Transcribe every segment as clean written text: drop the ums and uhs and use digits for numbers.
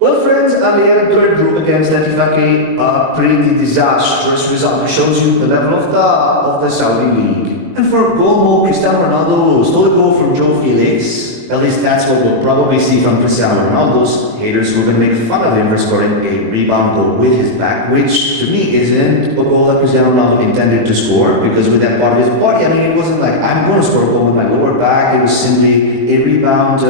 Well, friends, a third group against Ettifaq, a pretty disastrous result. It shows you the level of the Saudi league. And for goal mode, Cristiano Ronaldo stole a goal from Joao Felix. At least that's what we'll probably see from Cristiano Ronaldo's haters who are going to make fun of him for scoring a rebound goal with his back, which to me isn't a goal that Cristiano Ronaldo intended to score, because with that part of his body, I mean, it wasn't like, I'm going to score a goal with my lower back. It was simply a rebound.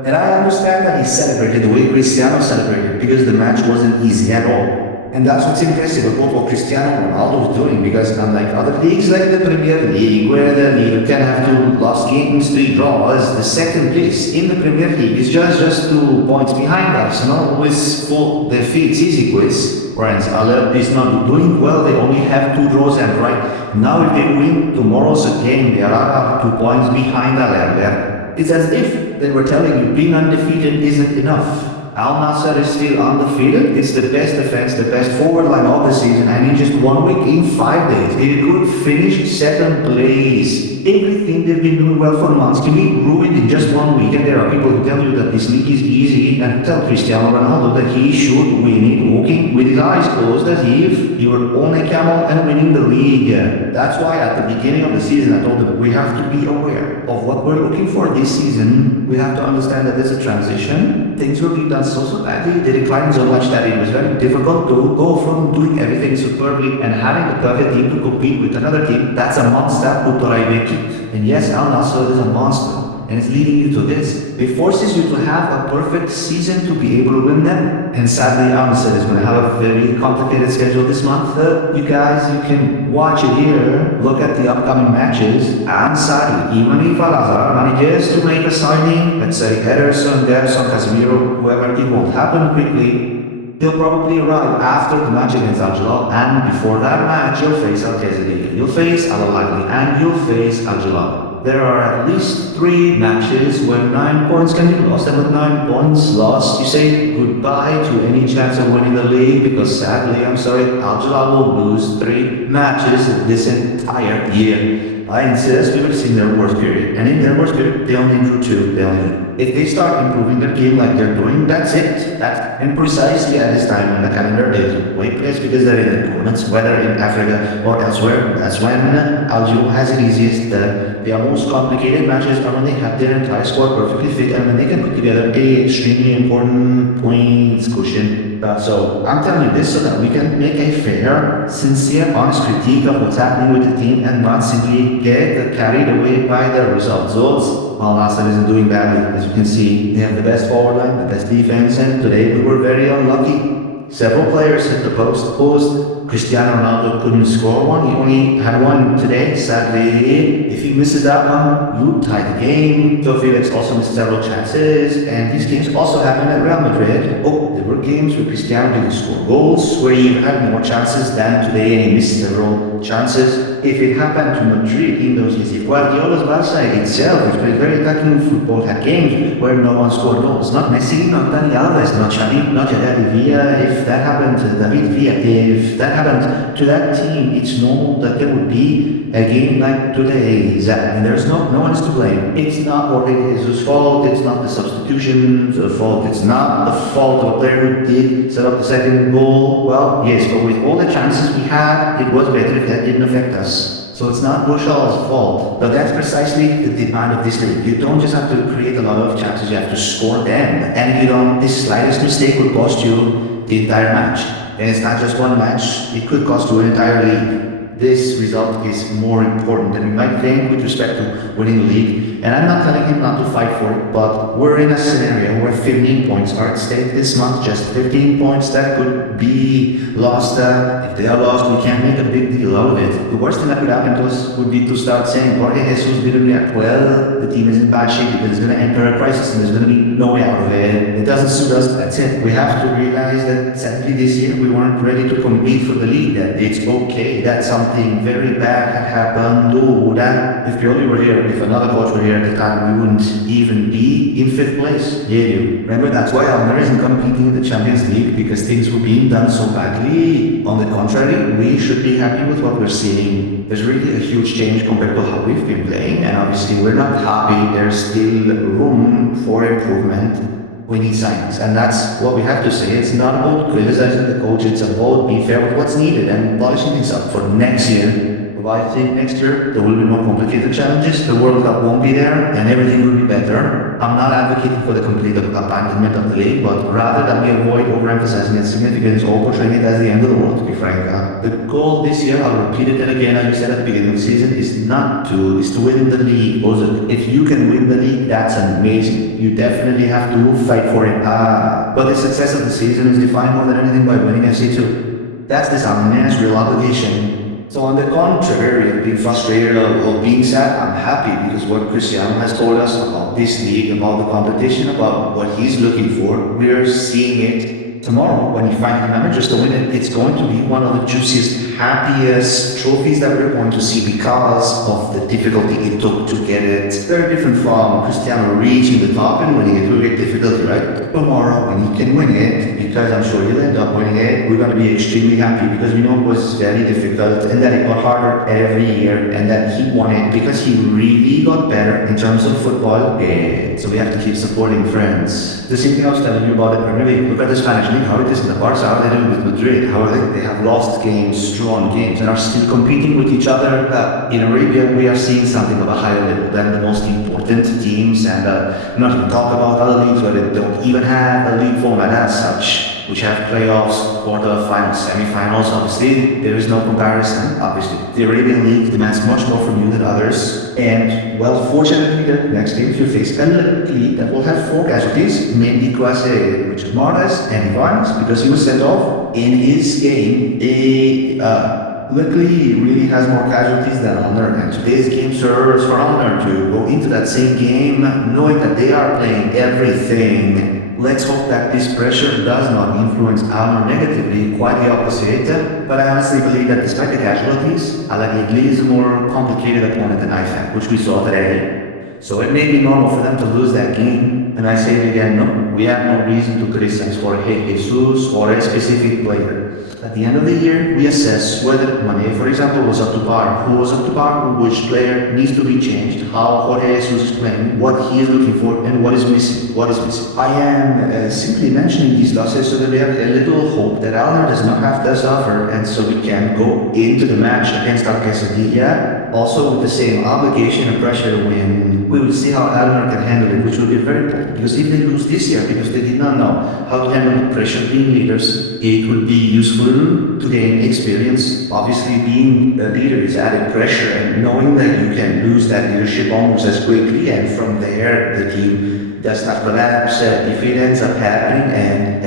And I understand that he celebrated the way Cristiano celebrated, because the match wasn't easy at all. And that's what's impressive about what Cristiano Ronaldo is doing, because unlike other leagues like the Premier League, where the leader can have 2 lost games, 3 draws, the second place in the Premier League is just 2 points behind Arsenal, with full defeats easy quiz. Whereas Alep is not doing well, they only have 2 draws, and right now if they win tomorrow's game, they are 2 points behind Alep. It's as if they were telling you being undefeated isn't enough. Al Nassr is still undefeated. It's the best defense, the best forward line of the season, and in just 1 week, in 5 days, it could finish 2nd place. Everything they've been doing well for months can be ruined in just 1 week, and there are people who tell you that this league is easy and tell Cristiano Ronaldo that he should win it walking with his eyes closed as if he were on a camel and winning the league. That's why at the beginning of the season I told them we have to be aware of what we're looking for this season. We have to understand that there's a transition. Things were being done so badly, they declined so much that it was very difficult to go from doing everything superbly and having the perfect team to compete with another team that's a monster who try to make it. And yes, Al Nassr is a monster, and it's leading you to this. It forces you to have a perfect season to be able to win them. And sadly, Al Nassr is going to have a very complicated schedule this month. You guys, you can watch it here, look at the upcoming matches, and sadly, even if Al Nassr manages to make a signing, let's say Ederson, Gerson, Casemiro, whoever, it won't happen quickly. He'll probably arrive after the match against Al Jalal, and before that match, you'll face Al Qazadiya, you'll face Al Ahly, and you'll face Al Jalal. There are at least 3 matches where 9 points can be lost, and with 9 points lost, you say goodbye to any chance of winning the league, because sadly, I'm sorry, Al Jalal will lose 3 matches this entire year. I insist we will see their worst period, and in their worst period, they only drew 2. If they start improving their game like they're doing, that's it. And precisely at this time in the calendar, they wait place because they're in the tournaments, whether in Africa or elsewhere. That's when Al Jalal has it easiest. The most complicated matches are when they have their entire squad perfectly fit and when they can put together a extremely important points cushion. So I'm telling you this so that we can make a fair, sincere, honest critique of what's happening with the team and not simply get carried away by the results. Al Nassr isn't doing badly. As you can see, they have the best forward line, the best defense, and today we were very unlucky. Several players hit the post. Cristiano Ronaldo couldn't score one. He only had one today. Sadly, if he misses that one, you tie the game. Joao Felix also missed several chances, and these games also happened at Real Madrid. There were games where Cristiano didn't score goals, where he had more chances than today, and he missed several chances. If it happened to Madrid in those years, if Guardiola's Barca itself, which played very attacking football, had games where no one scored goals, not Messi, not Dani Alves, not Xavi, not Villa, if that happened to David Villa, if that happened to that team, it's normal that there would be a game like today. And there's no one is to blame. It's not Jorge Jesus' fault, it's not the substitution's fault, it's not the fault of a player who did set up the second goal. Well, yes, but with all the chances we had, it was better if that didn't affect us. So it's not Bushal's fault, but that's precisely the demand of this league. You don't just have to create a lot of chances, you have to score them. And if you don't, the slightest mistake will cost you the entire match. And it's not just one match, it could cost you an entire league. This result is more important than we might think with respect to winning the league. And I'm not telling him not to fight for it, but we're in a scenario where 15 points are at stake this month, just 15 points that could be lost. If they are lost, we can't make a big deal out of it. The worst thing that could happen to us would be to start saying, Jorge Jesus didn't react well, the team is in bad shape because it's going to enter a crisis and there's going to be no way out of it. It doesn't suit us, that's it. We have to realize that sadly this year we weren't ready to compete for the league, that it's okay, that something very bad had happened. That if Pioli were here, if another coach were here at the time, we wouldn't even be in 5th place. Remember, that's why Al Nassr isn't competing in the Champions League, because things were being done so badly. On the contrary, we should be happy with what we're seeing. There's really a huge change compared to how we've been playing, and obviously we're not happy. There's still room for improvement. We need signings, and that's what we have to say. It's not about criticizing the coach, it's about being fair with what's needed and polishing things up for next year. I think next year there will be more complicated challenges, the World Cup won't be there, and everything will be better. I'm not advocating for the complete abandonment of the league, but rather that we avoid overemphasizing its significance or portraying it as the end of the world, to be frank. The goal this year, I'll repeat it again, as we said at the beginning of the season, is to win the league. If you can win the league, that's amazing. You definitely have to fight for it. But the success of the season is defined more than anything by winning FC2. That's this immense real obligation. So on the contrary of being frustrated or being sad, I'm happy because what Cristiano has told us about this league, about the competition, about what he's looking for, we're seeing it tomorrow when he finally manages to win it. It's going to be one of the juiciest, happiest trophies that we're going to see because of the difficulty it took to get it. It's very different from Cristiano reaching the top and winning it with great difficulty, right? Tomorrow when he can win it, because I'm sure he'll end up winning it, we're going to be extremely happy because we know it was very difficult and that it got harder every year and that he won it because he really got better in terms of football. So we have to keep supporting friends. The same thing I was telling you about the Premier League. Look at the Spanish League, how it is in the Barca, how are they doing with Madrid, how are they? They have lost games, drawn games, and are still competing with each other. In Arabia, we are seeing something of a higher level than the most important teams, and not to talk about other leagues where they don't even have a league format as such, which have playoffs, quarterfinals, semi-finals. Obviously, there is no comparison. Obviously, the Arabian League demands much more from you than others. And, well, fortunately, the next game you face a league that will have 4 casualties, mainly Kwase, Richard Martes, and Barnes, because he was sent off in his game. Luckily, he really has more casualties than Al Nassr, and today's game serves for Al Nassr to go into that same game knowing that they are playing everything. Let's hope that this pressure does not influence Al Nassr negatively, quite the opposite. But I honestly believe that despite the casualties, Al Nassr is a more complicated opponent than Ettifaq, which we saw today. So it may be normal for them to lose that game, and I say it again, no, we have no reason to criticize Jorge Jesus or a specific player. At the end of the year, we assess whether Mane, for example, was up to par, who was up to par, which player needs to be changed, how Jorge Jesus is playing, what he is looking for, and what is missing. I am simply mentioning these losses so that we have a little hope that Al Nassr does not have to suffer, and so we can go into the match against Al also with the same obligation and pressure to win. We will see how Al Nassr can handle it, which will be very important, because if they lose this year because they did not know how to handle the pressure being leaders, it will be useful to gain experience. Obviously, being a leader is added pressure, and knowing that you can lose that leadership almost as quickly, and from there the team does not collapse if it ends up happening, and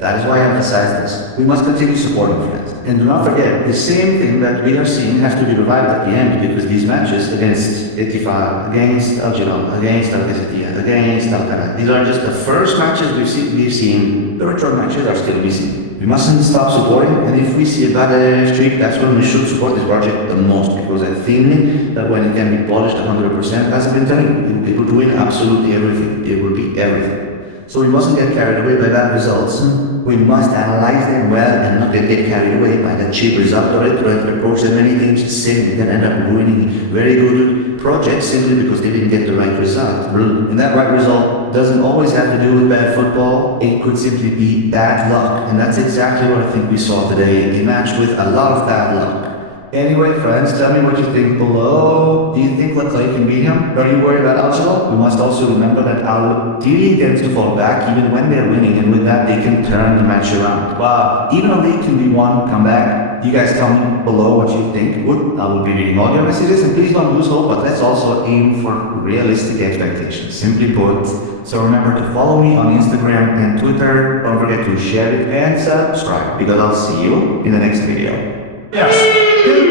that is why I emphasize this. We must continue supporting friends. And do not forget, the same thing that we are seeing has to be revived at the end, because these matches against Ettifaq, against Al Jalal, against Al Qasitiyya, against Al Qanat, these are just the first matches we've seen. The return matches are still missing. We mustn't stop supporting, and if we see a bad streak, that's when we should support this project the most, because I think that when it can be polished 100%, as I've been telling you, it will win absolutely everything. It will be everything. So we mustn't get carried away by bad results. We must analyze them well and not get carried away by the cheap result or approach that many teams say and end up ruining very good projects simply because they didn't get the right result. And that right result doesn't always have to do with bad football. It could simply be bad luck. And that's exactly what I think we saw today, a match with a lot of bad luck. Anyway, friends, tell me what you think below. Do you think Leclerc can beat him? Are you worried about Al Jalal? We must also remember that Al really tends to fall back even when they're winning, and with that they can turn the match around. Wow, even a league can be won, come back. You guys tell me below what you think. I will be reading all your messages, and please don't lose hope, but let's also aim for realistic expectations, simply put. So remember to follow me on Instagram and Twitter. Don't forget to share it and subscribe, because I'll see you in the next video. Yes.